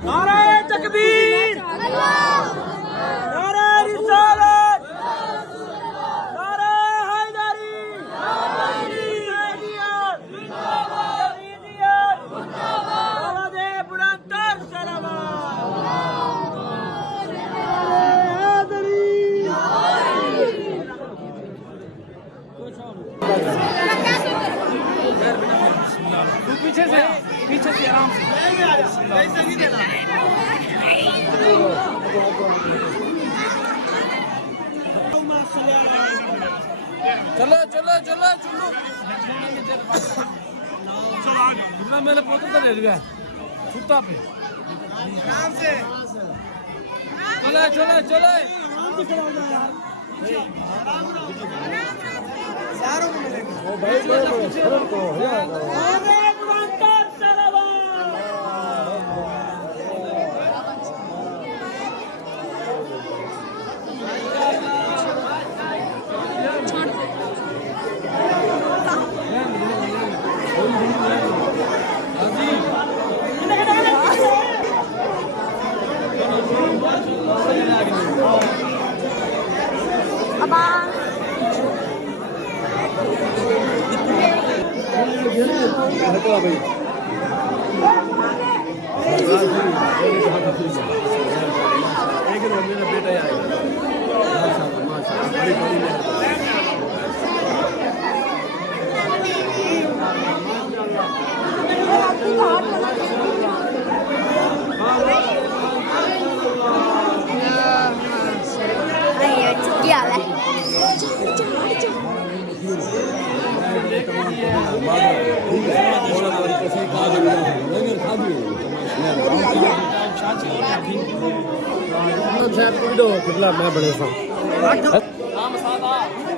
नारे तकबीर, नारे रिसालत, नारे हैदरी, सैयदियत, यजीदियत, औलादे बुलंदतर सलावत। पीछे से आराम से नहीं देना। चलो चलो चलो चलो जितना मेरे पोते तो ले लिया सुता पे आराम से चलो चलो चलो सारों को मिलेंगे ओ भाई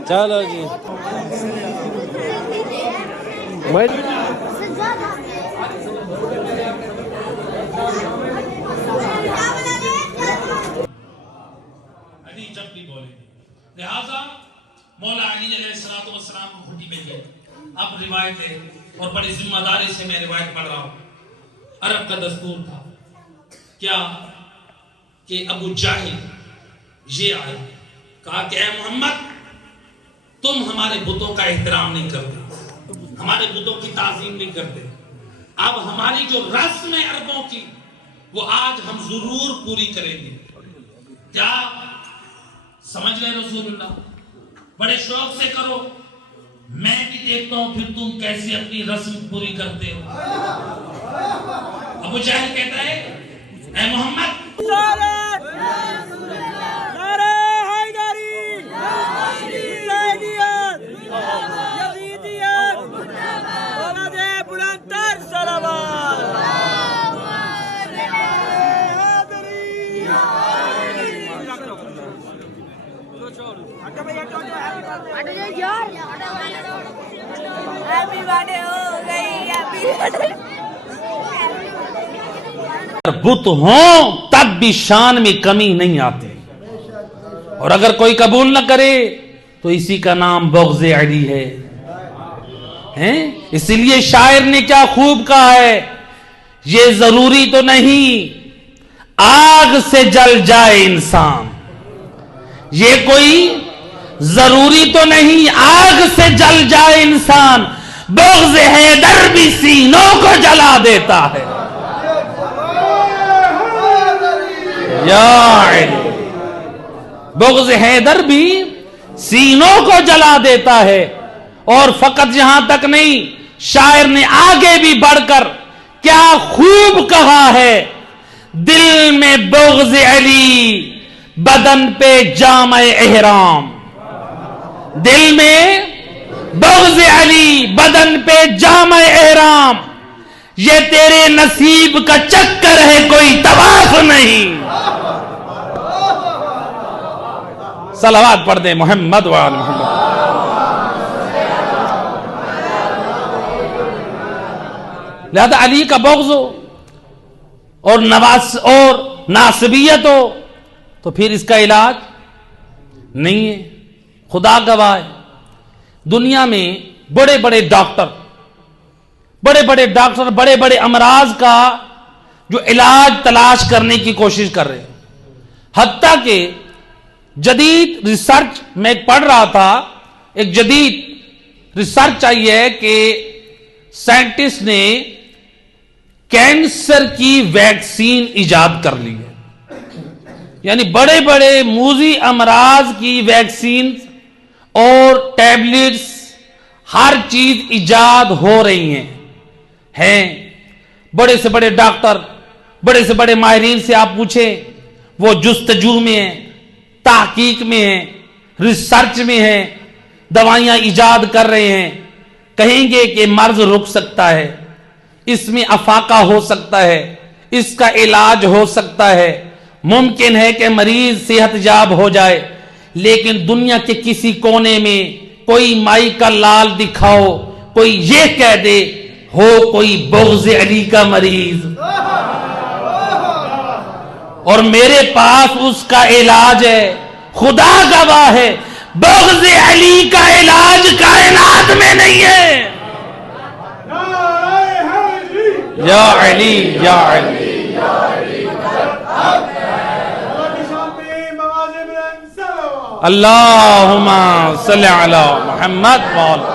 चलो जी जब भी बोले लिहाजा मौला अली अलैहिस्सलाम को खुटी में गए। अब रिवायत है और बड़ी जिम्मेदारी से मैं रिवायत पढ़ रहा हूँ। अरब का दस्तूर था क्या कि अबू जाहिल ये आए कहा कि ऐ मोहम्मद तुम हमारे बुतों का एहतराम नहीं करते, हमारे बुतों की ताज़ीम नहीं करते। अब हमारी जो रस्म है अरबों की वो आज हम जरूर पूरी करेंगे। क्या समझ गए रसूलुल्लाह? बड़े शौक से करो, मैं भी देखता हूं फिर तुम कैसे अपनी रस्म पूरी करते हो। अबू जहल कहता है ऐ मोहम्मद नारे हैदरी, सैयदियत, यजीदियत, औलादे बुलंदतर सलावत। हैप्पी बर्थडे हो गई, हैप्पी बुत हों तब भी शान में कमी नहीं आती, और अगर कोई कबूल न करे तो इसी का नाम बुग़्ज़ अली है। इसलिए शायर ने क्या खूब कहा है, ये जरूरी तो नहीं आग से जल जाए इंसान, ये कोई जरूरी तो नहीं आग से जल जाए इंसान, बुग़्ज़ हैदर भी सीनों को जला देता है। बुग़्ज़ हैदर भी सीनों को जला देता है। और फकत यहां तक नहीं, शायर ने आगे भी बढ़कर क्या खूब कहा है, दिल में बुग़्ज़ अली बदन पे जामे एहराम, दिल में बुग़्ज़ अली बदन पे जामे एहराम, ये तेरे नसीब का चक्कर है कोई तवाफ नहीं। सलावत पढ़ दे मोहम्मद व आले मोहम्मद। लिहाजा अली का बुग़्ज़ हो और नवास और नासबियत हो तो फिर इसका इलाज नहीं है। खुदा गवाह है, दुनिया में बड़े बड़े डॉक्टर बड़े बड़े अमराज का جو علاج تلاش کرنے کی کوشش کر رہے ہیں. حتیٰ کہ جدید ریسرچ میں پڑھ رہا تھا، ایک جدید ریسرچ آئی ہے کہ سائنٹسٹ نے کینسر کی ویکسین ایجاد کر لی ہے. یعنی بڑے بڑے موذی امراض کی ویکسین اور ٹیبلٹس ہر چیز ایجاد ہو رہی ہیں. بڑے سے بڑے ڈاکٹر، بڑے سے بڑے ماہرین سے آپ پوچھیں، وہ جستجو میں ہیں، تحقیق میں ہیں، ریسرچ میں ہیں، دوائیاں ایجاد کر رہے ہیں. کہیں گے کہ مرض رک سکتا ہے، اس میں افاقہ ہو سکتا ہے، اس کا علاج ہو سکتا ہے، ممکن ہے کہ مریض صحت یاب ہو جائے. لیکن دنیا کے کسی کونے میں کوئی مائی کا لال دکھاؤ، کوئی یہ کہہ دے ہو کوئی بغض علی کا مریض، اور میرے پاس اس کا علاج ہے. خدا گواہ ہے، بغض علی کا علاج کائنات میں نہیں ہے. یا علی یا علی. اللہم صلی علی محمد وعلی